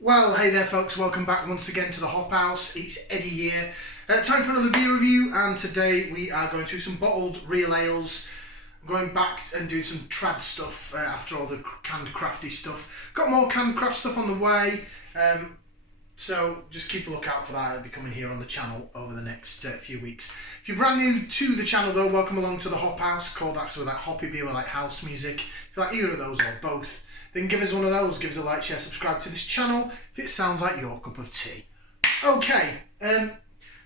Well, hey there folks, welcome back once again to the Hop House. It's Eddie here. Time for another beer review, and today we are going through some bottled real ales. I'm going back and doing some trad stuff after all the canned crafty stuff. Got more canned craft stuff on the way, so just keep a lookout for that. It'll be coming here on the channel over the next few weeks. If you're brand new to the channel though, welcome along to the Hop House, called actually like hoppy beer or like house music. If you like either of those or both, then give us one of those, give us a like, share, subscribe to this channel if it sounds like your cup of tea. Okay,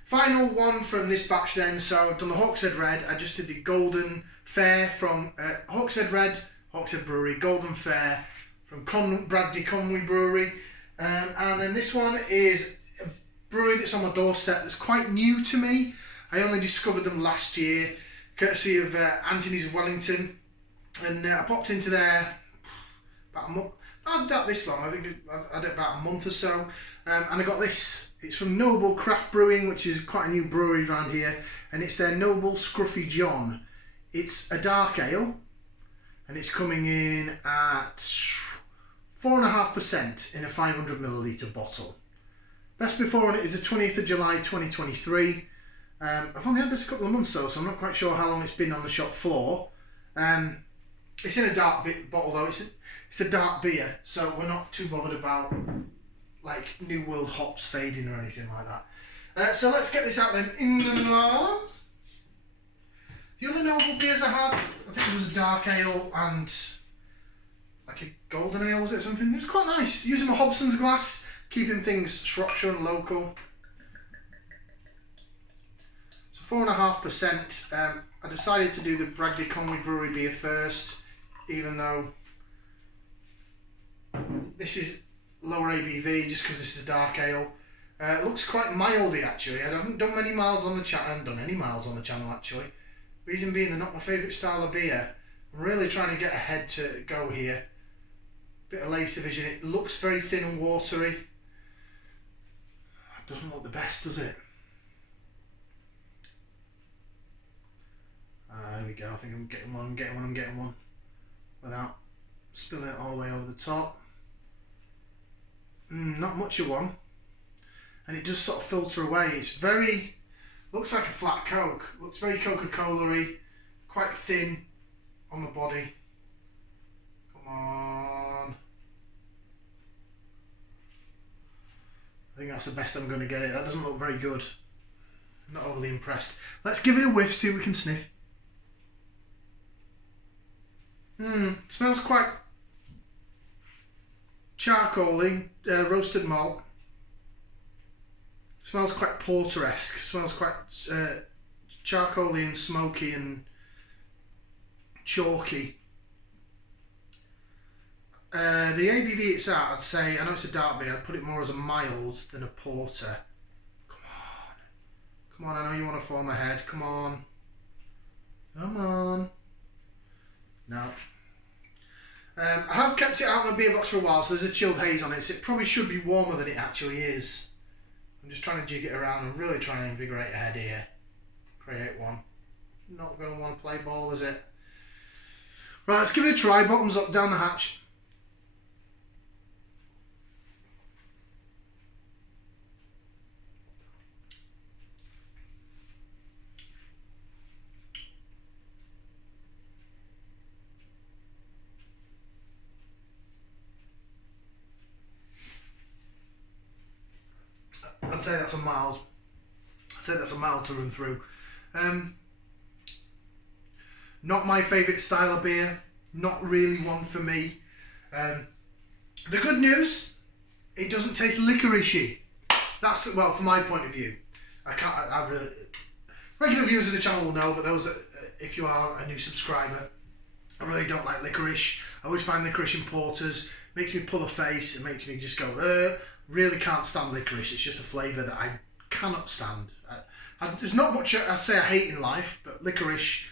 final one from this batch then. So I've done the Hawkshead Red. I just did the Golden Fair from Hawkshead Red, Hawkshead Brewery, Golden Fair from Bradley Conway Brewery. And then this one is a brewery that's on my doorstep that's quite new to me. I only discovered them last year, courtesy of Anthony's of Wellington. And I popped into there about a month, not this long, I think I had it about a month or so, and I got this. It's from Noble Craft Brewing, which is quite a new brewery around here, and it's their Noble Scruffy Jon. It's a dark ale, and it's coming in at 4.5% in a 500ml bottle. Best before on it is the 20th of July 2023. I've only had this a couple of months though, so I'm not quite sure how long it's been on the shop floor. It's in a dark bottle though. It's a dark beer, so we're not too bothered about like New World hops fading or anything like that. So let's get this out then. In the glass. The other Noble beers I had, I think it was a dark ale and like a golden ale, was it, or something? It was quite nice. Using my Hobson's glass, keeping things Shropshire and local. So 4.5%. I decided to do the Bradley Conway Brewery beer first, even though this is lower ABV just because this is a dark ale. It looks quite mildy actually. I haven't done many miles on the channel. I haven't done any miles on the channel actually. Reason being they're not my favourite style of beer. I'm really trying to get ahead to go here. Bit of lace division. It looks very thin and watery. It doesn't look the best, does it? There we go. I think I'm getting one without spilling it all the way over the top. Not much of one, and it just sort of filter away. It's very, looks like a flat Coke. Looks very Coca-Cola-y, quite thin on the body. Come on. I think that's the best I'm going to get it. That doesn't look very good. Not overly impressed. Let's give it a whiff, see if we can sniff. Smells quite charcoaly, roasted malt. Smells quite porter-esque. Smells quite charcoaly and smoky and chalky. The ABV it's at, I'd say, I know it's a dark beer, I'd put it more as a mild than a porter. Come on, I know you want to form ahead. Come on. No. I have kept it out of my beer box for a while, so there's a chilled haze on it, so it probably should be warmer than it actually is. I'm just trying to jig it around and really trying to invigorate a head here. Create one. Not going to want to play ball, is it? Right, let's give it a try. Bottoms up, down the hatch. I'd say that's a mild. To run through. Not my favourite style of beer. Not really one for me. The good news, it doesn't taste licoricey. That's, well, from my point of view. I really, regular viewers of the channel will know, but those if you are a new subscriber, I really don't like licorice. I always find licorice in porters makes me pull a face. It makes me just go, really can't stand licorice. It's just a flavour that I cannot stand. There's not much I say I hate in life, but licorice,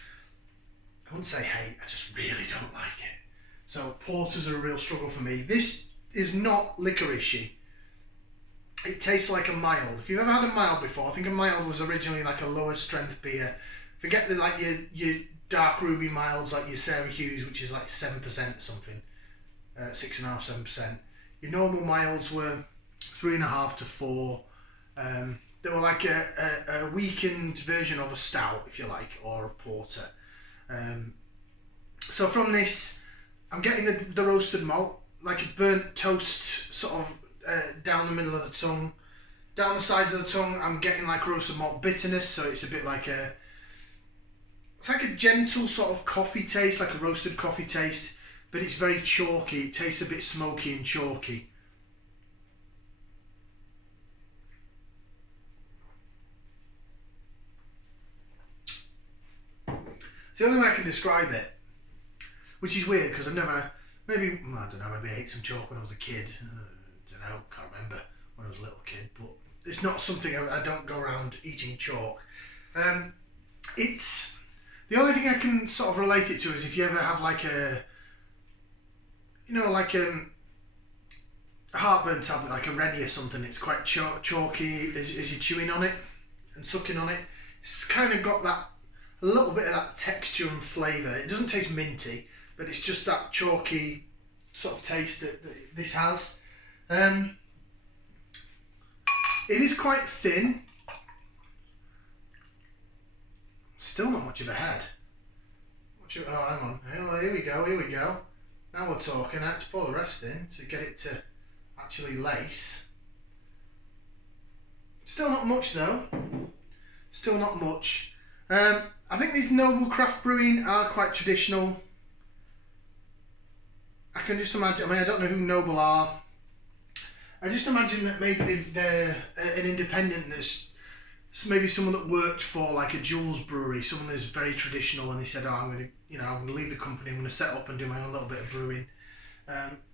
I wouldn't say hate, I just really don't like it. So porters are a real struggle for me. This is not licoricey. It tastes like a mild. If you've ever had a mild before, I think a mild was originally like a lower strength beer. Forget the like your dark ruby milds like your Sarah Hughes, which is like 7% or something. 6.5%, 7%. Your normal milds were 3.5 to 4. They were like a weakened version of a stout, if you like, or a porter. So from this, I'm getting the roasted malt, like a burnt toast, sort of down the middle of the tongue. Down the sides of the tongue, I'm getting like roasted malt bitterness, so it's a bit like it's like a gentle sort of coffee taste, like a roasted coffee taste, but it's very chalky. It tastes a bit smoky and chalky. It's the only way I can describe it, which is weird because I've never, maybe I ate some chalk when I was a kid. I don't know, can't remember when I was a little kid, but it's not something I don't go around eating chalk. It's the only thing I can sort of relate it to is if you ever have like a heartburn tablet, like a Reddy or something. It's quite chalky as you're chewing on it and sucking on it. It's kind of got that, a little bit of that texture and flavour. It doesn't taste minty, but it's just that chalky sort of taste that this has. It is quite thin. Still not much of a head. Oh, hang on. Oh, here we go. Now we're talking. I had to pour the rest in to get it to actually lace. Still not much though. Still not much. I think these Noble Craft Brewing are quite traditional. I can just imagine, I don't know who Noble are. I just imagine that maybe they're an independent that's maybe someone that worked for like a Jules brewery, someone that's very traditional, and they said, oh, I'm going to leave the company, I'm going to set up and do my own little bit of brewing.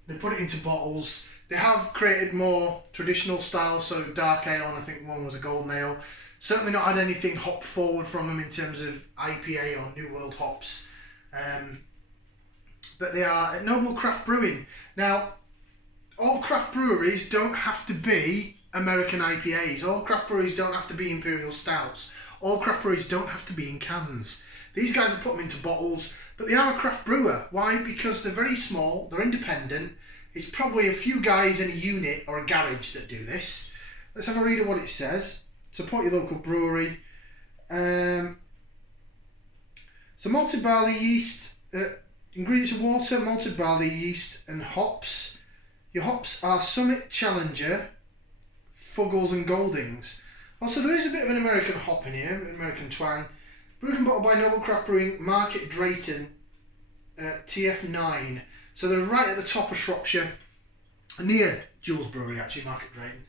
They put it into bottles. They have created more traditional styles, so dark ale, and I think one was a golden ale. Certainly not had anything hop forward from them in terms of IPA or New World hops. But they are at Noble Craft Brewing. Now, all craft breweries don't have to be American IPAs. All craft breweries don't have to be Imperial Stouts. All craft breweries don't have to be in cans. These guys have put them into bottles, but they are a craft brewer. Why? Because they're very small, they're independent. It's probably a few guys in a unit or a garage that do this. Let's have a read of what it says. Support your local brewery. So malted barley, yeast, ingredients of water, malted barley, yeast and hops. Your hops are Summit, Challenger, Fuggles and Goldings. Also, there is a bit of an American hop in here, an American twang. Brewed and bottled by Noble Craft Brewing, Market Drayton, TF9. So they're right at the top of Shropshire, near Jules Brewery actually, Market Drayton.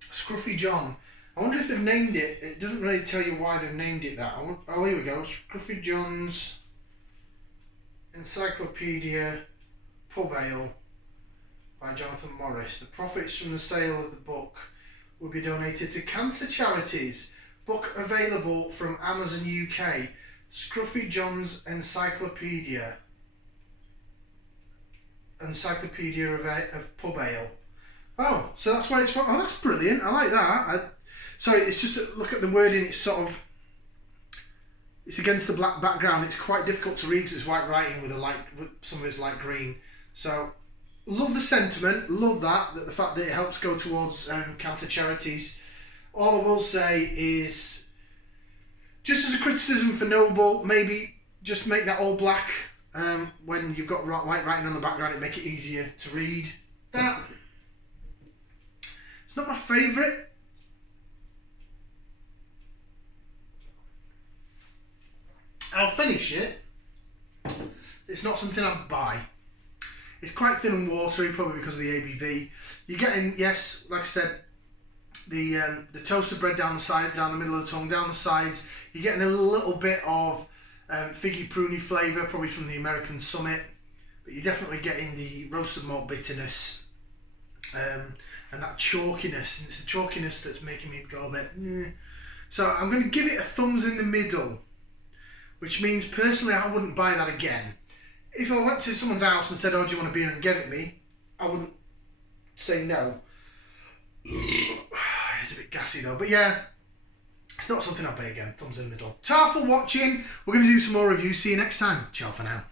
Scruffy Jon. I wonder if they've named it. It doesn't really tell you why they've named it that. Oh, here we go. Scruffy Jon's Encyclopedia Pub Ale by Jonathan Morris. The profits from the sale of the book will be donated to cancer charities. Book available from Amazon UK. Scruffy Jon's Encyclopedia of Pub Ale. Oh, so that's where it's from. Oh, that's brilliant. I like that. Sorry, it's just look at the wording. It's sort of, it's against the black background. It's quite difficult to read because it's white writing with some of it's light green. So, love the sentiment. Love that the fact that it helps go towards cancer charities. All I will say is, just as a criticism for Noble, maybe just make that all black when you've got white writing on the background. It make it easier to read. That. It's not my favourite. I'll finish it. It's not something I'd buy. It's quite thin and watery, probably because of the ABV. You're getting, yes, like I said, the toasted bread down the side, down the middle of the tongue, down the sides. You're getting a little bit of figgy pruny flavour, probably from the American Summit. But you're definitely getting the roasted malt bitterness and that chalkiness. And it's the chalkiness that's making me go a bit. So I'm going to give it a thumbs in the middle, which means personally I wouldn't buy that again. If I went to someone's house and said, oh, do you want a beer and give it me, I wouldn't say no. It's a bit gassy though, but yeah, it's not something I'll buy again. Thumbs in the middle. Ta for watching. We're going to do some more reviews. See you next time. Ciao for now.